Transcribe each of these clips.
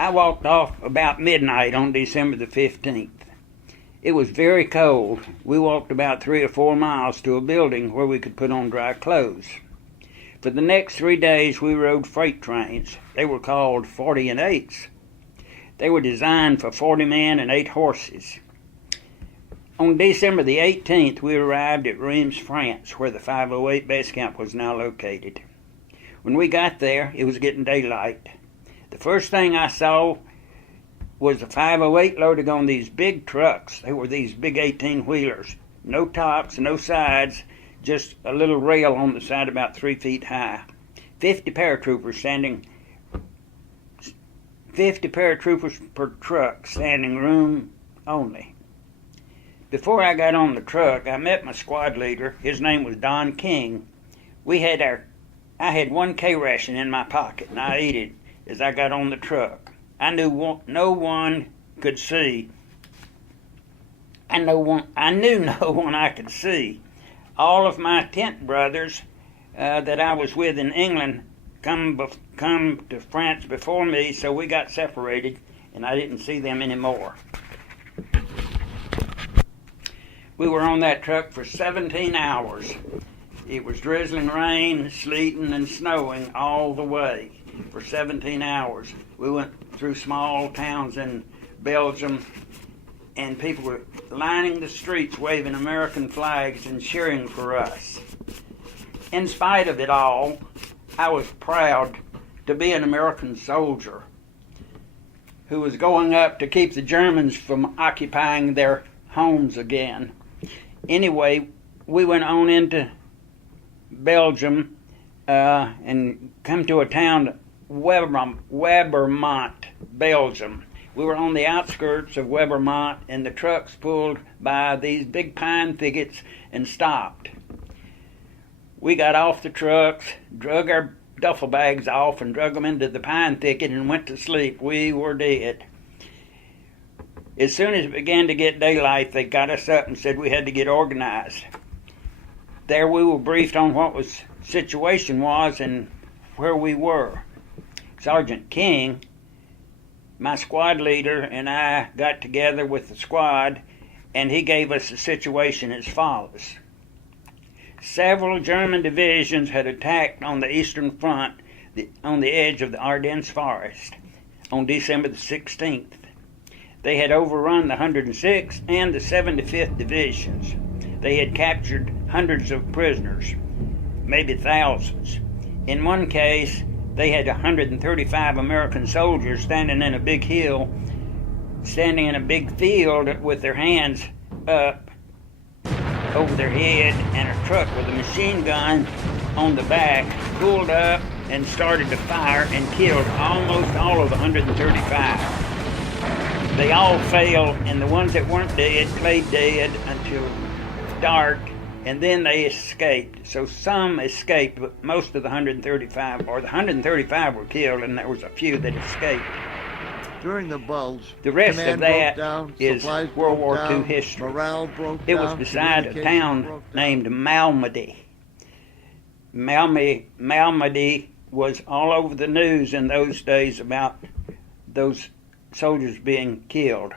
I walked off about midnight on December the 15th. It was very cold. We walked about 3 or 4 miles to a building where we could put on dry clothes. For the next 3 days, we rode freight trains. They were called 40 and 8s. They were designed for 40 men and 8 horses. On December the 18th, we arrived at Reims, France, where the 508 base camp was now located. When we got there, it was getting daylight. The first thing I saw was the 508 loaded on these big trucks. They were these big 18-wheelers. No tops, no sides, just a little rail on the side about 3 feet high. 50 paratroopers per truck, standing room only. Before I got on the truck, I met my squad leader. His name was Don King. I had 1 K ration in my pocket, and I ate it as I got on the truck. I knew no one could see. I knew no one I could see. All of my tent brothers that I was with in England come to France before me, so we got separated, and I didn't see them anymore. We were on that truck for 17 hours. It was drizzling rain, sleeting, and snowing all the way for 17 hours. We went through small towns in Belgium, and people were lining the streets waving American flags and cheering for us. In spite of it all, I was proud to be an American soldier who was going up to keep the Germans from occupying their homes again. Anyway, we went on into Belgium and come to a town, Webermont, Belgium. We were on the outskirts of Webermont, and the trucks pulled by these big pine thickets and stopped. We got off the trucks, drug our duffel bags off, and drug them into the pine thicket and went to sleep. We were dead. As soon as it began to get daylight, they got us up and said we had to get organized. There we were briefed on what the situation was and where we were. Sergeant King, my squad leader, and I got together with the squad, and he gave us the situation as follows. Several German divisions had attacked on the eastern front on the edge of the Ardennes forest on December the 16th. They had overrun the 106th and the 75th divisions. They had captured hundreds of prisoners, maybe thousands. In one case, they had 135 American soldiers standing in a big field with their hands up over their head, and a truck with a machine gun on the back pulled up and started to fire and killed almost all of the 135. They all fell, and the ones that weren't dead played dead until dark, and then they escaped. So some escaped, but most of the 135 were killed, and there was a few that escaped. During the bulge, the rest of that is World War II history. It was beside a town named Malmedy. Malmedy was all over the news in those days about those soldiers being killed.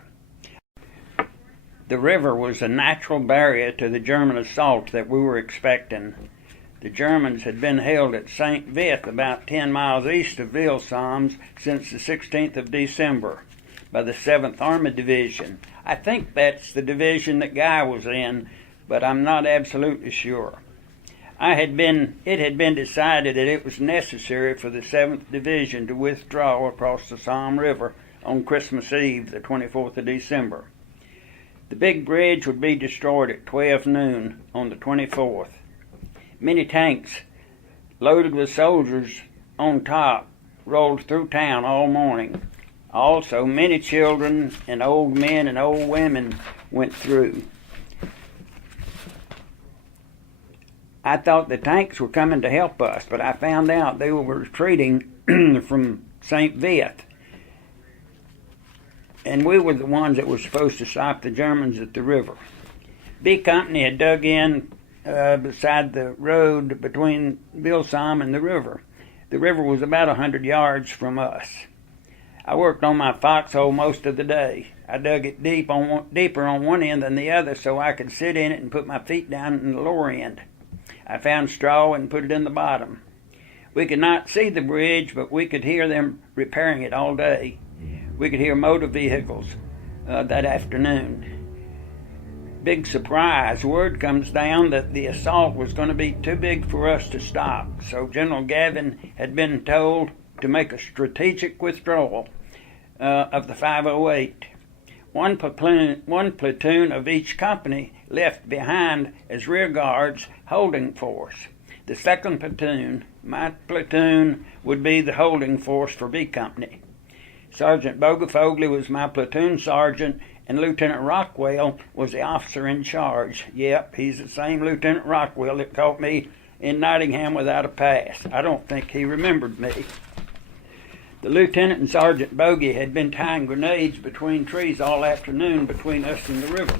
The river was a natural barrier to the German assault that we were expecting. The Germans had been held at St. Vith, about 10 miles east of Vilsams, since the 16th of December by the 7th Armored Division. I think that's the division that Guy was in, but I'm not absolutely sure. It had been decided that it was necessary for the 7th Division to withdraw across the Somme River on Christmas Eve, the 24th of December. The big bridge would be destroyed at 12 noon on the 24th. Many tanks loaded with soldiers on top rolled through town all morning. Also, many children and old men and old women went through. I thought the tanks were coming to help us, but I found out they were retreating from St. Vith. And we were the ones that were supposed to stop the Germans at the river. B Company had dug in beside the road between Vilsam and the river. The river was about 100 yards from us. I worked on my foxhole most of the day. I dug it deeper on one end than the other so I could sit in it and put my feet down in the lower end. I found straw and put it in the bottom. We could not see the bridge, but we could hear them repairing it all day. We could hear motor vehicles that afternoon. Big surprise, word comes down that the assault was going to be too big for us to stop, so General Gavin had been told to make a strategic withdrawal of the 508. One platoon of each company left behind as rear guards holding force. The second platoon, my platoon, would be the holding force for B Company. Sergeant Bogafogley was my platoon sergeant, and Lieutenant Rockwell was the officer in charge. Yep, he's the same Lieutenant Rockwell that caught me in Nottingham without a pass. I don't think he remembered me. The lieutenant and Sergeant Bogey had been tying grenades between trees all afternoon between us and the river.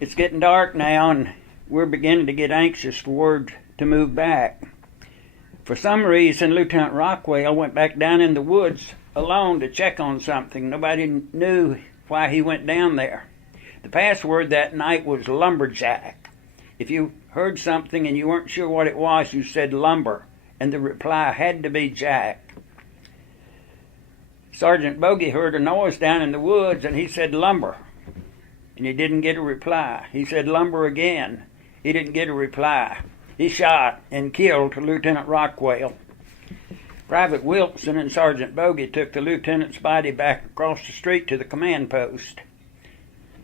It's getting dark now, and we're beginning to get anxious for word to move back. For some reason, Lieutenant Rockwell went back down in the woods alone to check on something. Nobody knew why he went down there. The password that night was lumberjack. If you heard something and you weren't sure what it was, you said lumber, and the reply had to be Jack. Sergeant Bogey heard a noise down in the woods, and he said lumber, and he didn't get a reply. He said lumber again. He didn't get a reply. He shot and killed Lieutenant Rockwell. Private Wilson and Sergeant Bogey took the lieutenant's body back across the street to the command post.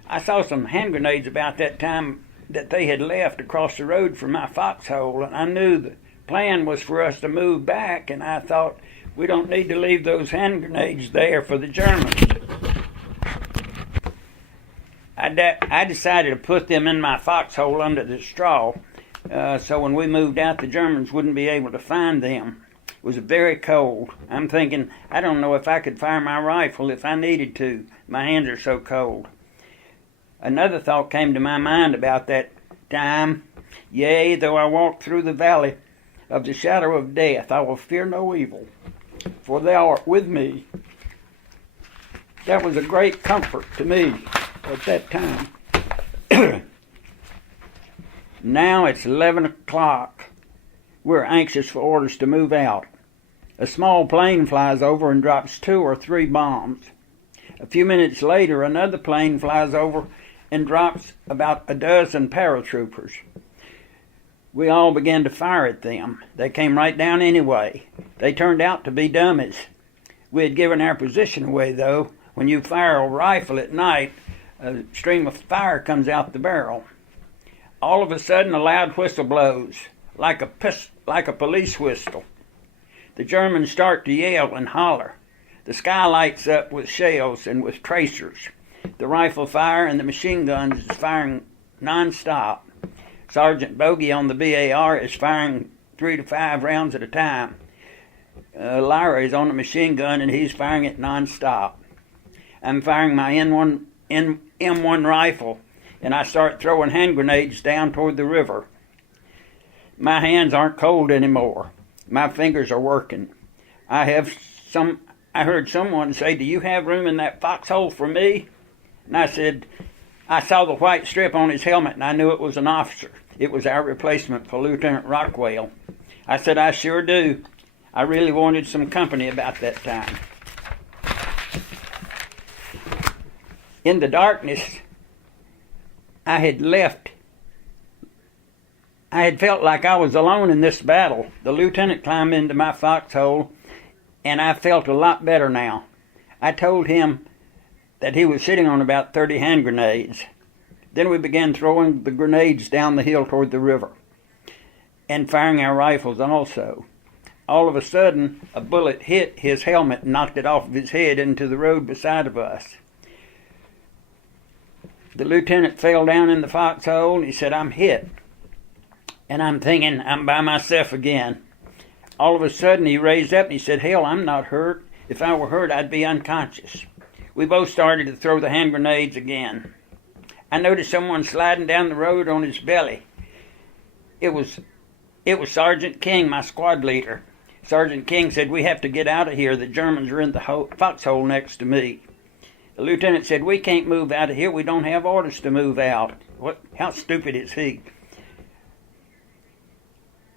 I saw some hand grenades about that time that they had left across the road from my foxhole, and I knew the plan was for us to move back, and I thought, we don't need to leave those hand grenades there for the Germans. I decided to put them in my foxhole under the straw, so when we moved out, the Germans wouldn't be able to find them. It was very cold. I'm thinking, I don't know if I could fire my rifle if I needed to. My hands are so cold. Another thought came to my mind about that time. Yea, though I walk through the valley of the shadow of death, I will fear no evil, for thou art with me. That was a great comfort to me at that time. Now it's 11 o'clock. We're anxious for orders to move out. A small plane flies over and drops 2 or 3 bombs. A few minutes later, another plane flies over and drops about a dozen paratroopers. We all began to fire at them. They came right down anyway. They turned out to be dummies. We had given our position away, though. When you fire a rifle at night, a stream of fire comes out the barrel. All of a sudden, a loud whistle blows, like a police whistle. The Germans start to yell and holler. The sky lights up with shells and with tracers. The rifle fire and the machine guns is firing non-stop. Sergeant Bogey on the BAR is firing 3 to 5 rounds at a time. Lyra is on the machine gun and he's firing it non-stop. I'm firing my M1 rifle, and I start throwing hand grenades down toward the river. My hands aren't cold anymore. My fingers are working. I heard someone say, "Do you have room in that foxhole for me?" And I said, I saw the white strip on his helmet, and I knew it was an officer. It was our replacement for Lieutenant Rockwell. I said, "I sure do." I really wanted some company about that time. In the darkness, I had felt like I was alone in this battle. The lieutenant climbed into my foxhole, and I felt a lot better now. I told him that he was sitting on about 30 hand grenades. Then we began throwing the grenades down the hill toward the river, and firing our rifles also. All of a sudden, a bullet hit his helmet and knocked it off of his head into the road beside of us. The lieutenant fell down in the foxhole, and he said, "I'm hit." And I'm thinking, I'm by myself again. All of a sudden, he raised up and he said, "Hell, I'm not hurt. If I were hurt, I'd be unconscious." We both started to throw the hand grenades again. I noticed someone sliding down the road on his belly. It was Sergeant King, my squad leader. Sergeant King said, "We have to get out of here. The Germans are in the foxhole next to me." The lieutenant said, "We can't move out of here. We don't have orders to move out." How stupid is he?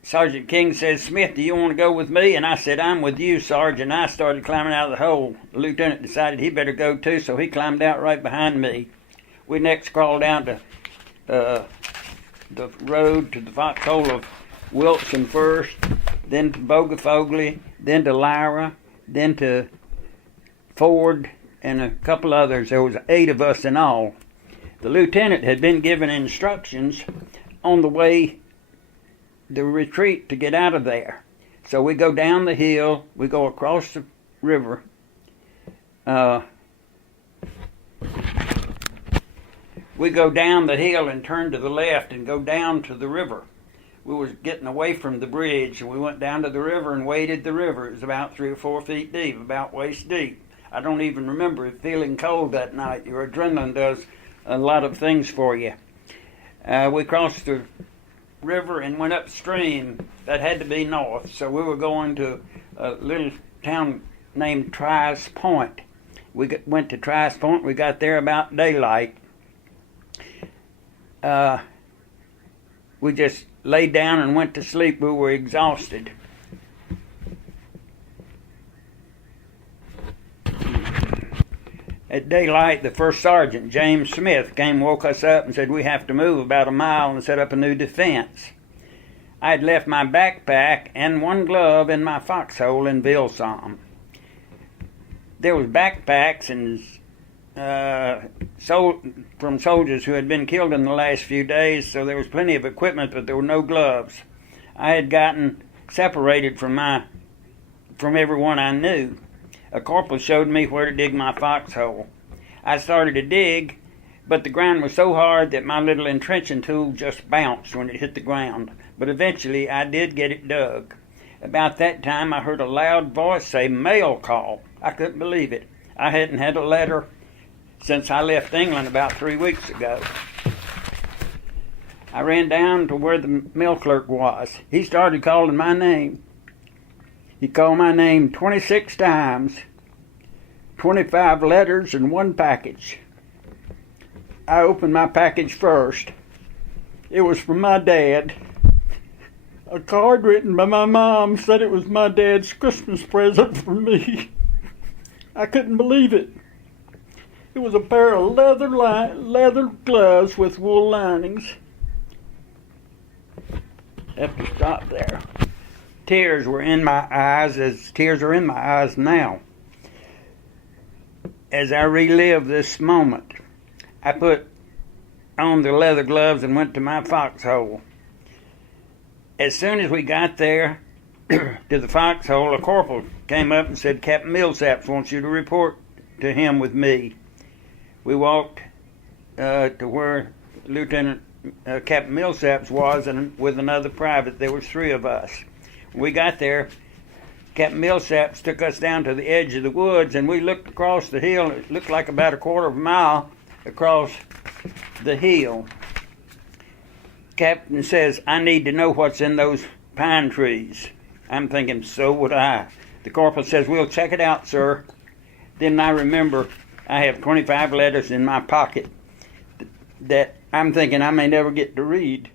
Sergeant King says, "Smith, do you want to go with me?" And I said, "I'm with you, Sarge." And I started climbing out of the hole. The lieutenant decided he better go too, so he climbed out right behind me. We next crawled down to the road to the foxhole of Wilson first, then to Bogafogli, then to Lyra, then to Ford, and a couple others. There was 8 of us in all. The lieutenant had been given instructions on the way, the retreat, to get out of there. So we go down the hill, we go across the river. We go down the hill and turn to the left and go down to the river. We was getting away from the bridge, and we went down to the river and waded the river. It was about 3 or 4 feet deep, about waist deep. I don't even remember feeling cold that night. Your adrenaline does a lot of things for you. We crossed the river and went upstream. That had to be north, so we were going to a little town named Trice Point. We went to Trice Point. We got there about daylight. We just laid down and went to sleep. We were exhausted. At daylight, the first sergeant, James Smith, came, woke us up and said, "We have to move about a mile and set up a new defense." I had left my backpack and 1 glove in my foxhole in Vilsom. There was backpacks and from soldiers who had been killed in the last few days, so there was plenty of equipment, but there were no gloves. I had gotten separated from everyone I knew. A corporal showed me where to dig my foxhole. I started to dig, but the ground was so hard that my little entrenching tool just bounced when it hit the ground. But eventually I did get it dug. About that time I heard a loud voice say, "Mail call." I couldn't believe it. I hadn't had a letter since I left England about 3 weeks ago. I ran down to where the mail clerk was. He started calling my name. He called my name 26 times, 25 letters and 1 package. I opened my package first. It was from my dad. A card written by my mom said it was my dad's Christmas present for me. I couldn't believe it. It was a pair of leather gloves with wool linings. I have to stop there. Tears were in my eyes, as tears are in my eyes now. As I relive this moment, I put on the leather gloves and went to my foxhole. As soon as we got there to the foxhole, a corporal came up and said, "Captain Millsaps wants you to report to him with me." We walked to where Captain Millsaps was, and with another private. There was 3 of us. When we got there, Captain Millsaps took us down to the edge of the woods, and we looked across the hill. It looked like about a quarter of a mile across the hill. Captain says, "I need to know what's in those pine trees." I'm thinking, so would I. The corporal says, "We'll check it out, sir." Then I remember I have 25 letters in my pocket that I'm thinking I may never get to read.